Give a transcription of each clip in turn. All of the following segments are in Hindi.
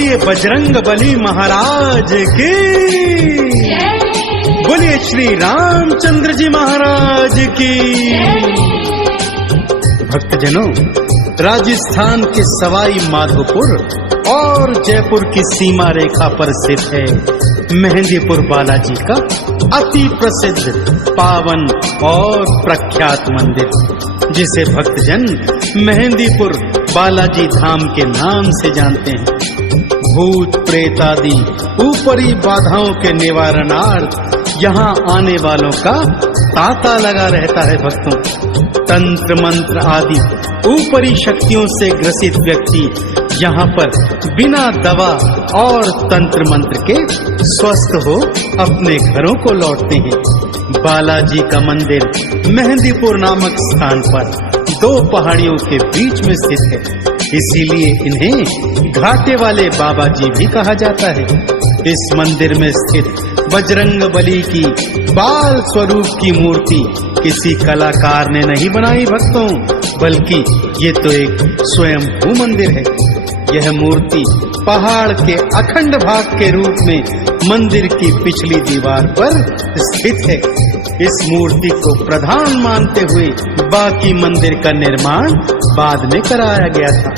बोलिए बजरंग बली महाराज की, बोलिए श्री रामचंद्र जी महाराज की। भक्तजनों, राजस्थान के सवाई माधोपुर और जयपुर की सीमा रेखा पर स्थित है मेहंदीपुर बालाजी का अति प्रसिद्ध, पावन और प्रख्यात मंदिर, जिसे भक्तजन मेहंदीपुर बालाजी धाम के नाम से जानते हैं। भूत प्रेत आदि ऊपरी बाधाओं के निवारणार्थ यहाँ आने वालों का तांता लगा रहता है। भक्तों, तंत्र मंत्र आदि ऊपरी शक्तियों से ग्रसित व्यक्ति यहाँ पर बिना दवा और तंत्र मंत्र के स्वस्थ हो अपने घरों को लौटते हैं। बालाजी का मंदिर मेहंदीपुर नामक स्थान पर दो पहाड़ियों के बीच में स्थित है, इसीलिए इन्हें घाटे वाले बाबा जी भी कहा जाता है। इस मंदिर में स्थित बजरंग बली की बाल स्वरूप की मूर्ति किसी कलाकार ने नहीं बनाई भक्तों, बल्कि ये तो एक स्वयंभू मंदिर है। यह मूर्ति पहाड़ के अखंड भाग के रूप में मंदिर की पिछली दीवार पर स्थित है। इस मूर्ति को प्रधान मानते हुए बाकी मंदिर का निर्माण बाद में कराया गया था।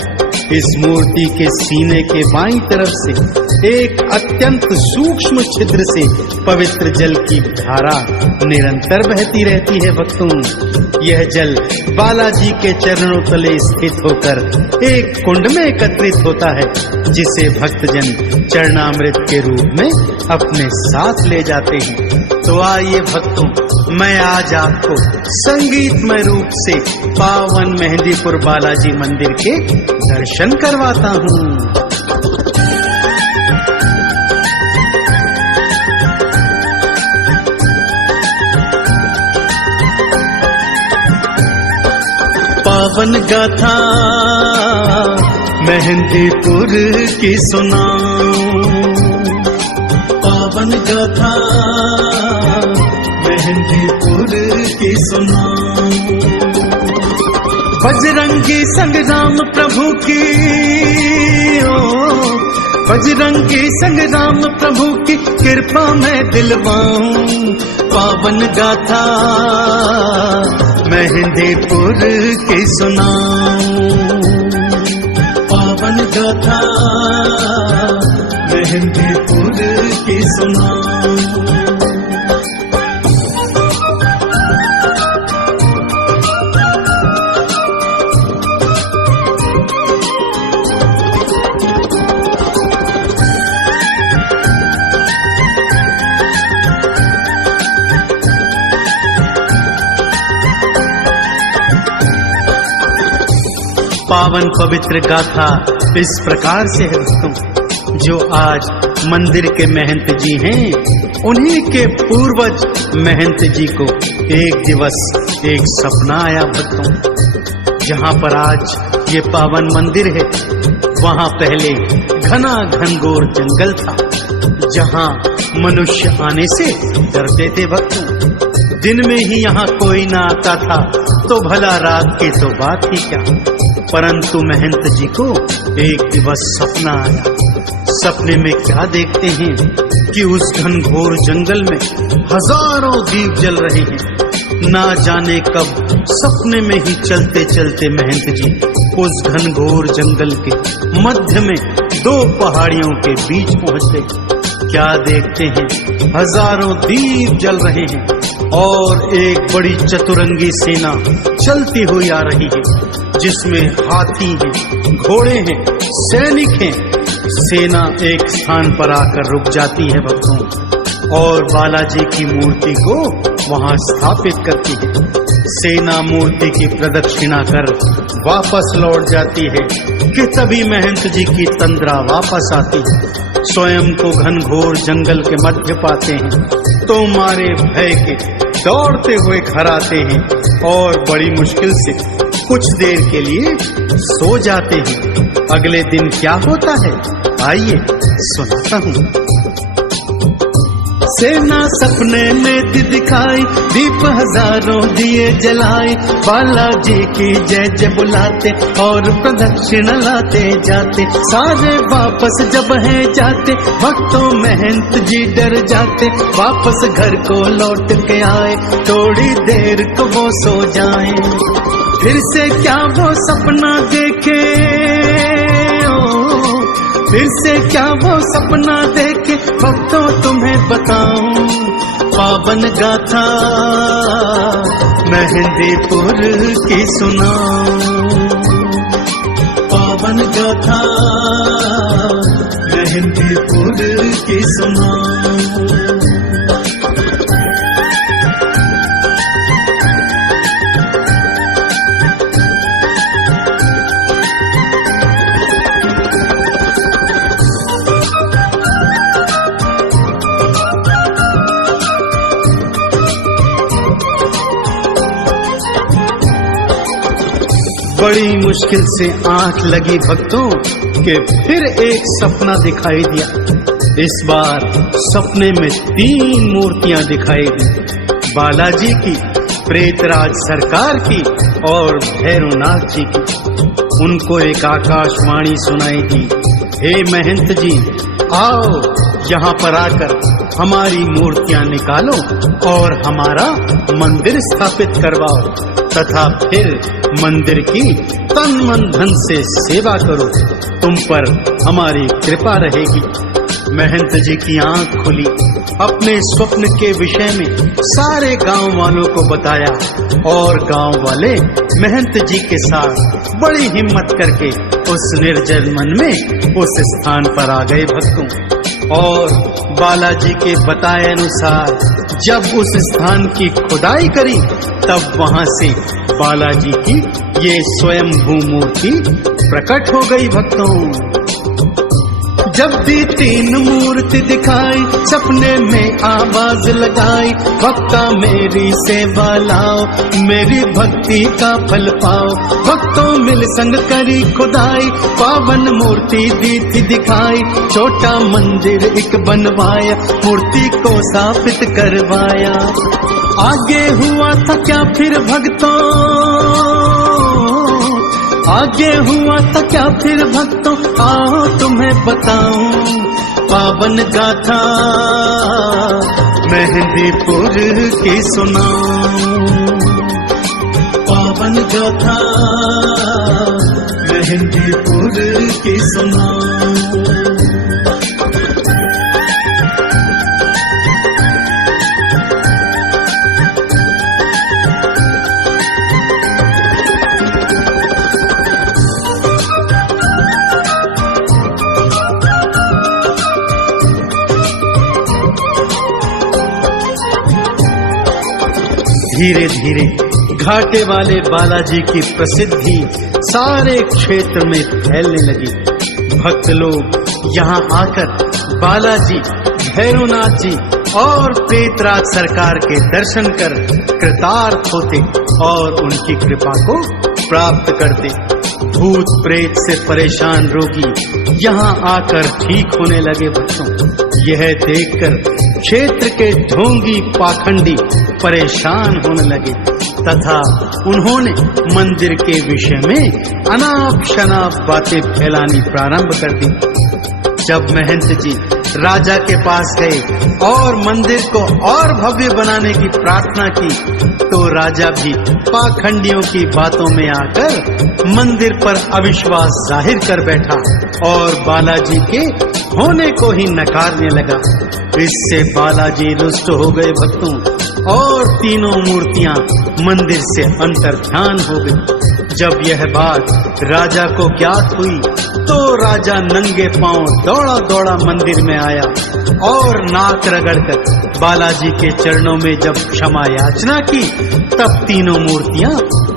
इस मूर्ति के सीने के बाईं तरफ से एक अत्यंत सूक्ष्म छिद्र से पवित्र जल की धारा निरंतर बहती रहती है। भक्तों, यह जल बालाजी के चरणों तले स्थित होकर एक कुंड में एकत्रित होता है, जिसे भक्तजन चरणामृत के रूप में अपने साथ ले जाते हैं। तो आइए भक्तों, मैं आज आपको संगीतमय रूप से पावन मेहंदीपुर बालाजी मंदिर के दर्शन करवाता हूँ। पावन गाथा मेहंदीपुर की सुनाऊं, पावन गाथा मेहंदीपुर की सुनाऊं। बजरंगी संग्राम प्रभु की, ओ बजरंगी संग्राम प्रभु की कृपा में दिलवाऊं। पावन गाथा मेहंदीपुर की सुनाऊं, पावन गाथा मेहंदीपुर की सुनाऊं। पावन पवित्र गाथा इस प्रकार से है दोस्तों, जो आज मंदिर के महंत जी हैं, उन्हीं के पूर्वज महंत जी को एक दिवस एक सपना आया भक्तों। जहाँ पर आज ये पावन मंदिर है, वहाँ पहले घना घनघोर जंगल था, जहाँ मनुष्य आने से डरते थे भक्तों। दिन में ही यहाँ कोई ना आता था, तो भला रात की तो बात ही क्या। परंतु महंत जी को एक दिवस सपना आया। सपने में क्या देखते हैं कि उस घनघोर जंगल में हजारों दीप जल रहे हैं। ना जाने कब सपने में ही चलते चलते महंत जी उस घनघोर जंगल के मध्य में दो पहाड़ियों के बीच पहुंच गए। क्या देखते हैं, हजारों दीप जल रहे हैं और एक बड़ी चतुरंगी सेना चलती हुई आ रही है, जिसमें हाथी हैं, घोड़े हैं, सैनिक हैं। सेना एक स्थान पर आकर रुक जाती है भक्तों, और बालाजी की मूर्ति को वहां स्थापित करती है। सेना मूर्ति की प्रदक्षिणा कर वापस लौट जाती है कि तभी महंत जी की तंद्रा वापस आती है। स्वयं को घनघोर जंगल के मध्य पाते हैं, तो मारे भय के दौड़ते हुए घर आते हैं और बड़ी मुश्किल से कुछ देर के लिए सो जाते हैं। अगले दिन क्या होता है, आइए सुनाता हूँ। सेना सपने में दिखाई, दीप हजारों दिए जलाए, बालाजी की जय जय बुलाते और प्रदक्षिणा लाते जाते। सारे वापस जब है जाते, भक्तों महंत जी डर जाते, वापस घर को लौट के आए, थोड़ी देर को वो सो जाए। फिर से क्या वो सपना देखे, फिर से क्या वो सपना देखे, भक्तों तुम्हें बताऊं पावन गाथा मेहंदीपुर की सुनाऊं, पावन गाथा मेहंदीपुर की सुनाऊं। बड़ी मुश्किल से आंख लगी भक्तों के फिर एक सपना दिखाई दिया। इस बार सपने में 3 मूर्तियां दिखाई दी, बालाजी की, प्रेतराज सरकार की और भैरवनाथ जी की। उनको एक आकाशवाणी सुनाई दी, हे महंत जी आओ यहाँ पर आकर हमारी मूर्तियां निकालो और हमारा मंदिर स्थापित करवाओ तथा फिर मंदिर की तन मन धन से सेवा करो, तुम पर हमारी कृपा रहेगी। महंत जी की आंख खुली, अपने स्वप्न के विषय में सारे गांव वालों को बताया और गांव वाले महंत जी के साथ बड़ी हिम्मत करके उस निर्जन मन में उस स्थान पर आ गए भक्तों। और बालाजी के बताए अनुसार जब उस स्थान की खुदाई करी तब वहां से बालाजी की ये स्वयंभू मूर्ति प्रकट हो गई भक्तों। जब भी 3 मूर्ति दिखाई, सपने में आवाज लगाई, भक्ता मेरी सेवा लाओ, मेरी भक्ति का फल पाओ। भक्तों मिल संग करी खुदाई, पावन मूर्ति दी थी दिखाई, छोटा मंदिर एक बनवाया, मूर्ति को स्थापित करवाया। आगे हुआ था क्या फिर भक्तों, आगे हुआ था क्या फिर भक्तों, आओ तुम्हें बताऊं पावन गाथा मेहंदीपुर की सुनाऊं, पावन गाथा मेहंदीपुर की सुनाऊं। धीरे धीरे घाटे वाले बालाजी की प्रसिद्धि सारे क्षेत्र में फैलने लगी। भक्त लोग यहाँ आकर बालाजी, भैरवनाथ जी और प्रेतराज सरकार के दर्शन कर कृतार्थ होते और उनकी कृपा को प्राप्त करते। भूत प्रेत से परेशान रोगी यहाँ आकर ठीक होने लगे भक्तों। यह देखकर क्षेत्र के ढोंगी पाखंडी परेशान होने लगे तथा उन्होंने मंदिर के विषय में अनाप शनाप बातें फैलानी प्रारंभ कर दी। जब महंत जी राजा के पास गए और मंदिर को और भव्य बनाने की प्रार्थना की तो राजा भी पाखंडियों की बातों में आकर मंदिर पर अविश्वास जाहिर कर बैठा और बालाजी के होने को ही नकारने लगा। इससे बालाजी रुष्ट हो गए भक्तों और 3 मूर्तियां मंदिर से अंतर्ध्यान हो गई। जब यह बात राजा को ज्ञात हुई तो राजा नंगे पांव दौड़ा दौड़ा मंदिर में आया और नाक रगड़कर बालाजी के चरणों में जब क्षमा याचना की तब 3 मूर्तियां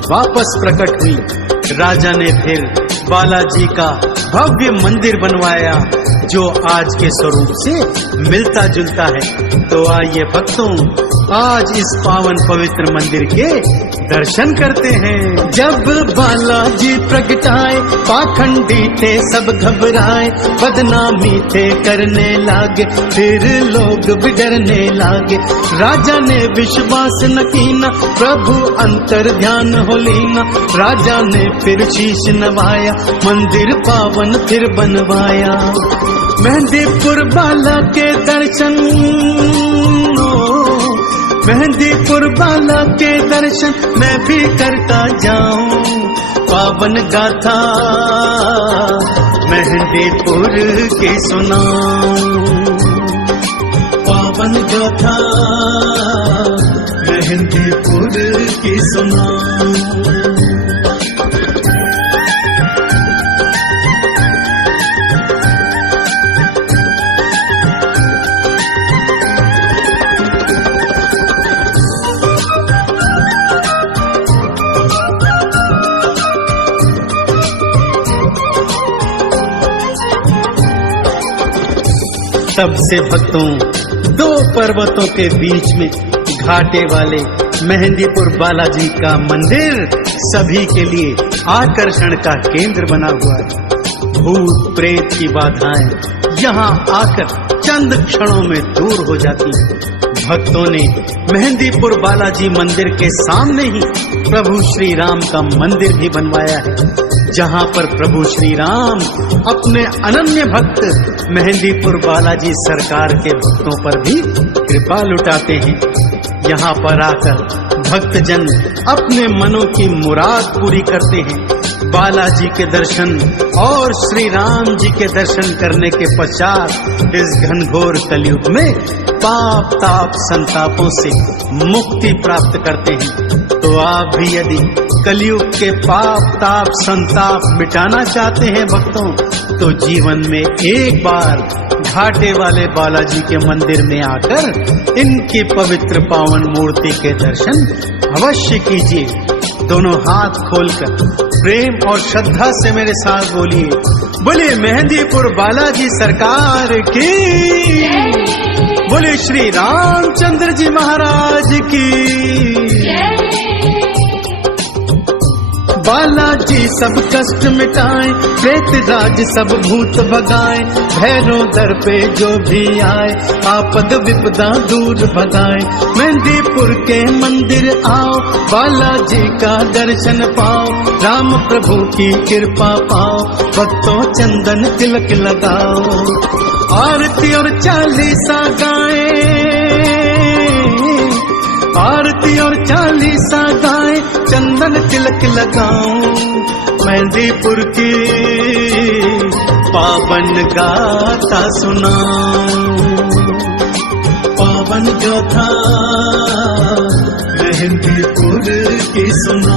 वापस प्रकट हुई। राजा ने फिर बालाजी का भव्य मंदिर बनवाया, जो आज के स्वरूप से मिलता जुलता है। तो आइए भक्तों, आज इस पावन पवित्र मंदिर के दर्शन करते हैं। जब बालाजी प्रगटाए, पाखंडी थे सब घबराए, बदनामी थे करने लागे, फिर लोग भी डरने लागे। राजा ने विश्वास न कीना, प्रभु अंतर ध्यान हो लीना। राजा ने फिर शीश नवाया, मंदिर पावन फिर बनवाया। मेहंदीपुर बाला के दर्शन, मेहंदीपुर बाला के दर्शन मैं भी करता जाऊं। पावन गाथा मेहंदीपुर की सुनाऊं, पावन गाथा मेहंदीपुर की सुनाऊं। तब से भक्तों, दो पर्वतों के बीच में घाटे वाले मेहंदीपुर बालाजी का मंदिर सभी के लिए आकर्षण का केंद्र बना हुआ है। भूत प्रेत की बाधाएं यहाँ आकर चंद क्षणों में दूर हो जाती हैं। भक्तों ने मेहंदीपुर बालाजी मंदिर के सामने ही प्रभु श्री राम का मंदिर भी बनवाया है, जहाँ पर प्रभु श्री राम अपने अनन्य भक्त मेहंदीपुर बालाजी सरकार के भक्तों पर भी कृपा लुटाते हैं। यहाँ पर आकर भक्तजन अपने मनों की मुराद पूरी करते हैं। बालाजी के दर्शन और श्री राम जी के दर्शन करने के पश्चात इस घनघोर कलयुग में पाप ताप संतापों से मुक्ति प्राप्त करते हैं। तो आप भी यदि कलयुग के पाप ताप संताप मिटाना चाहते हैं भक्तों, तो जीवन में एक बार घाटे वाले बालाजी के मंदिर में आकर इनकी पवित्र पावन मूर्ति के दर्शन अवश्य कीजिए। दोनों हाथ खोलकर प्रेम और श्रद्धा से मेरे साथ बोलिए, बोले मेहंदीपुर बालाजी सरकार की, बोले श्री रामचंद्र जी महाराज की। बालाजी सब कष्ट मिटाए, प्रेत राज सब भूत भगाए, भैरव दर पे जो भी आए, आपद विपदा दूर भगाए। मेहंदीपुर के मंदिर आओ, बालाजी का दर्शन पाओ, राम प्रभु की कृपा पाओ, भक्तों चंदन तिलक लगाओ। आरती और चालीसा गाए, आरती और चालीसा गाए, चंदन तिलक लगाऊं। मेहंदीपुर की पावन गाथा सुनाऊं, पावन गाथा मेहंदीपुर की सुनाऊं।